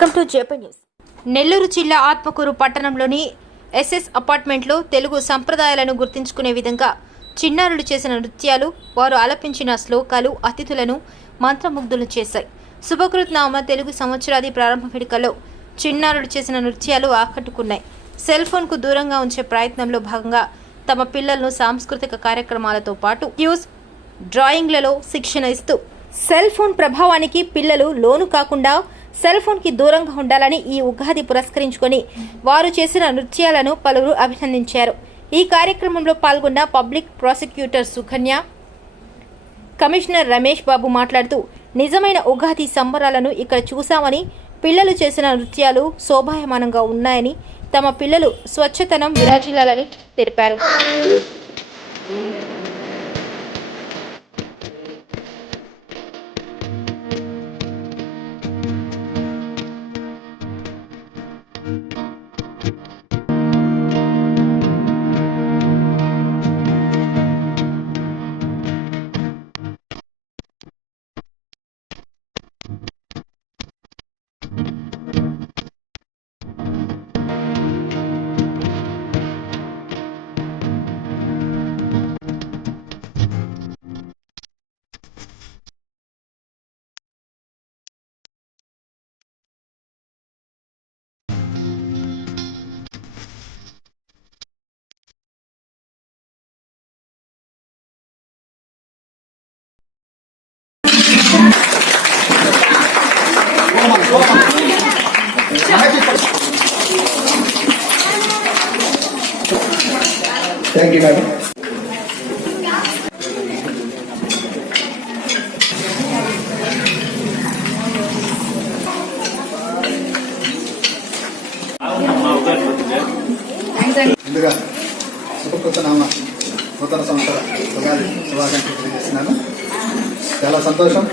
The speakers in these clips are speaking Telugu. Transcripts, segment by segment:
Welcome to JP news. Nellore జిల్లా ఆత్మకూరు పట్టణంలోని ఎస్ఎస్ అపార్ట్మెంట్లో తెలుగు సంప్రదాయాలను గుర్తించుకునే విధంగా చిన్నారులు చేసిన నృత్యాలు, వారు ఆలపించిన శ్లోకాలు అతిథులను మంత్రముగ్ధులు చేశాయి. శుభకృత్ నామ తెలుగు సంవత్సరాది ప్రారంభ వేడుకల్లో చిన్నారులు చేసిన నృత్యాలు ఆకట్టుకున్నాయి. సెల్ ఫోన్కు దూరంగా ఉంచే ప్రయత్నంలో భాగంగా తమ పిల్లలను సాంస్కృతిక కార్యక్రమాలతో పాటు క్యూజ్, డ్రాయింగ్లలో శిక్షణ ఇస్తూ సెల్ ఫోన్ ప్రభావానికి పిల్లలు లోను కాకుండా సెల్ ఫోన్కి దూరంగా ఉండాలని ఈ ఉగాది పురస్కరించుకొని వారు చేసిన నృత్యాలను పలువురు అభినందించారు. ఈ కార్యక్రమంలో పాల్గొన్న public prosecutor Sukanya, commissioner Ramesh Babu మాట్లాడుతూ నిజమైన ఉగాది సంబరాలను ఇక్కడ చూశామని, పిల్లలు చేసిన నృత్యాలు శోభాయమానంగా ఉన్నాయని, తమ పిల్లలు స్వచ్ఛతనం విరాజిల్లాలని తెలిపారు. Thank you, madam. ముందుగా శుభకృత నామ నూతన సంవత్సర ఉగాది శుభాకాంక్షలు తెలియజేస్తున్నాను. చాలా సంతోషం.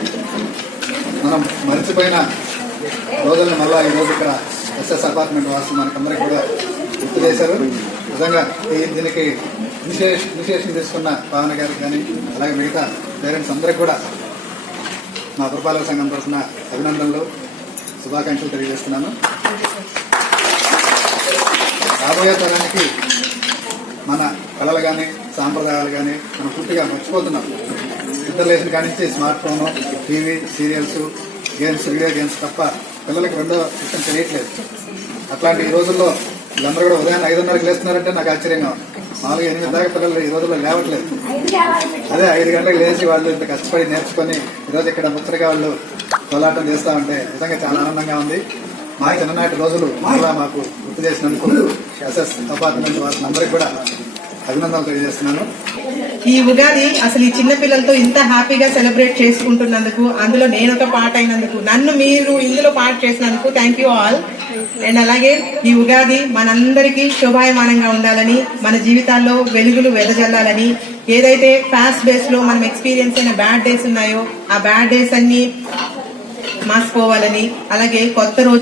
మనం మర్చిపోయిన రోజులను మళ్ళా ఈరోజు ఇక్కడ ఎస్ఎస్ అపార్ట్మెంట్ వాసులు మనకందరికీ కూడా గుర్తు చేశారు. నిజంగా దీనికి ఇనిషియేషన్ తీసుకున్న పావన గారికి కానీ, అలాగే మిగతా పేరెంట్స్ అందరికీ కూడా మా పురపాలక సంఘం తరఫున అభినందనలు, శుభాకాంక్షలు తెలియజేస్తున్నాను. రాబోయే తరానికి మన కళలు కానీ, సాంప్రదాయాలు కానీ మనం పూర్తిగా మర్చిపోతున్నాం. నిద్రలేసిన కాడి నుంచి smart phone, TV, serials, games, video games తప్ప పిల్లలకి రెండో విషయం తెలియట్లేదు. అట్లాంటి ఈ రోజుల్లో వీళ్ళందరూ కూడా ఉదయం 5:30కి లేస్తున్నారంటే నాకు ఆశ్చర్యంగా ఉంది. 4-8 దాకా పిల్లలు ఈ రోజుల్లో లేవట్లేదు. అదే 5 గంటలకు లేచి వాళ్ళు ఇంత కష్టపడి నేర్చుకొని ఈరోజు ఇక్కడ ముచ్చటగా వాళ్ళు కోలాటం చేస్తా ఉంటే నిజంగా చాలా ఆనందంగా ఉంది. మా చిన్ననాటి రోజులు మళ్ళా మాకు గుర్తు చేసినందుకు ఎస్ఎస్ అపార్ట్మెంట్ వారందరికీ కూడా అభినందనలు తెలియజేస్తున్నాను. ఈ ఉగాది అసలు ఈ చిన్న పిల్లలతో ఇంత హ్యాపీగా సెలబ్రేట్ చేసుకుంటున్నందుకు, అందులో నేను ఒక పార్ట్ అయినందుకు, నన్ను మీరు ఇందులో పార్ట్ చేసినందుకు థ్యాంక్ యూ ఆల్. అండ్ అలాగే ఈ ఉగాది మనందరికీ శోభాయమానంగా ఉండాలని, మన జీవితాల్లో వెలుగులు వెదజల్లాలని, ఏదైతే ఫాస్ట్ డేస్ లో మనం ఎక్స్పీరియన్స్ అయిన బ్యాడ్ డేస్ ఉన్నాయో ఆ బ్యాడ్ డేస్ అన్ని మాసిపోవాలని, అలాగే కొత్త రోజు